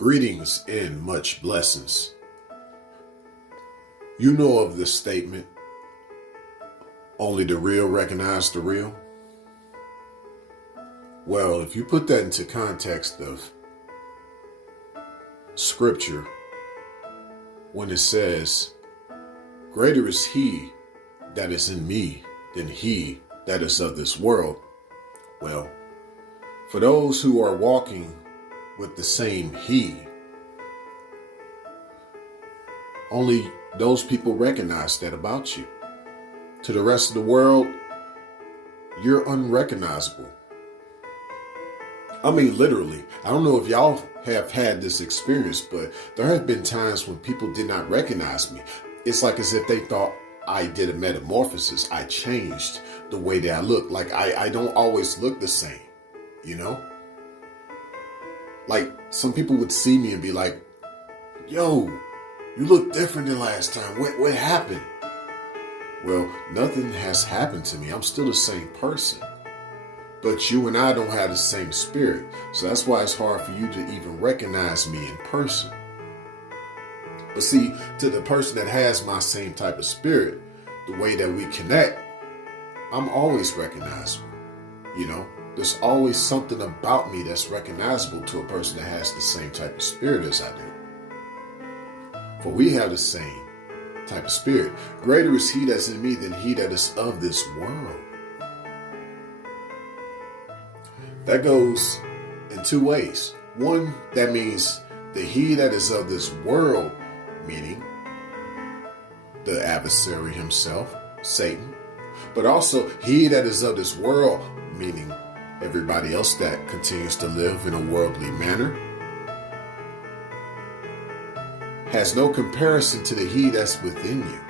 Greetings and much blessings. You know of this statement, only the real recognize the real? Well, if you put that into context of scripture, when it says, greater is he that is in me than he that is of this world. Well, for those who are walking with the same he, only those people recognize that about you. To the rest of the world, you're unrecognizable. I mean, literally. I don't know if y'all have had this experience, but there have been times when people did not recognize me. It's like as if they thought I did a metamorphosis. I changed the way that I look. Like I don't always look the same, you know? Like some people would see me and be like, yo, you look different than last time. What happened? Well, nothing has happened to me. I'm still the same person. But you and I don't have the same spirit. So that's why it's hard for you to even recognize me in person. But see, to the person that has my same type of spirit, the way that we connect, I'm always recognizable. You know, there's always something about me that's recognizable to a person that has the same type of spirit as I do. For we have the same type of spirit. Greater is he that's in me than he that is of this world. That goes in two ways. One, that means the he that is of this world, meaning the adversary himself, Satan. But also he that is of this world, meaning everybody else that continues to live in a worldly manner, has no comparison to the he that's within you.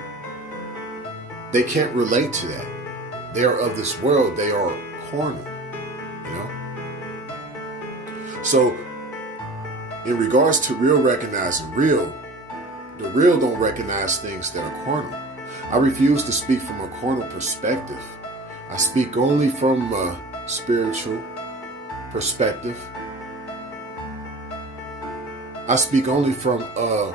They can't relate to that. They are of this world. They are carnal, you know? So in regards to real recognizing real, the real don't recognize things that are carnal. I refuse to speak from a carnal perspective. I speak only from a spiritual perspective. I speak only from a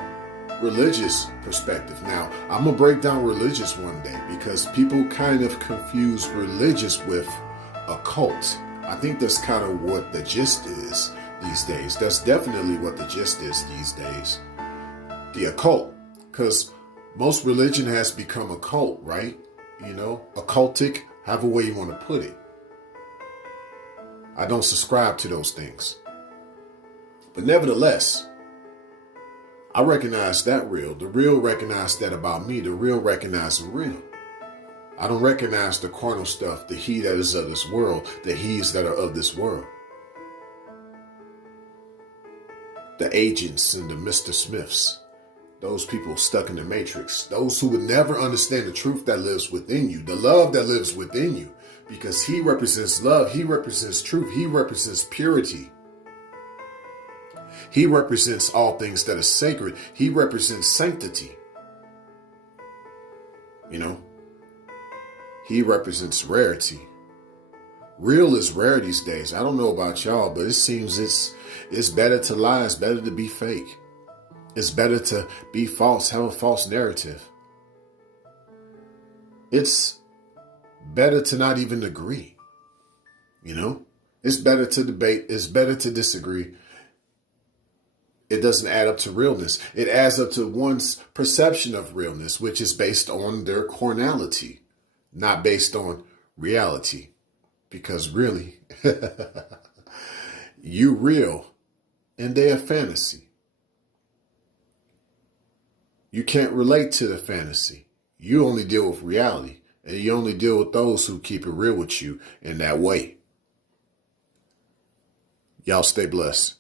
religious perspective. Now, I'm going to break down religious one day because people kind of confuse religious with a cult. I think that's kind of what the gist is these days. That's definitely what the gist is these days. The occult. Because most religion has become a cult, right? You know, occultic, however way you want to put it. I don't subscribe to those things. But nevertheless, I recognize that real. The real recognize that about me. The real recognize the real. I don't recognize the carnal stuff, the he that is of this world, the he's that are of this world. The agents and the Mr. Smiths. Those people stuck in the matrix. Those who would never understand the truth that lives within you. The love that lives within you. Because he represents love. He represents truth. He represents purity. He represents all things that are sacred. He represents sanctity. You know, he represents rarity. Real is rare these days. I don't know about y'all, but it seems it's better to lie. It's better to be fake. It's better to be false, have a false narrative. It's better to not even agree. You know, it's better to debate. It's better to disagree. It doesn't add up to realness. It adds up to one's perception of realness, which is based on their carnality, not based on reality. Because really, you real and they a fantasy. You can't relate to the fantasy. You only deal with reality. And you only deal with those who keep it real with you in that way. Y'all stay blessed.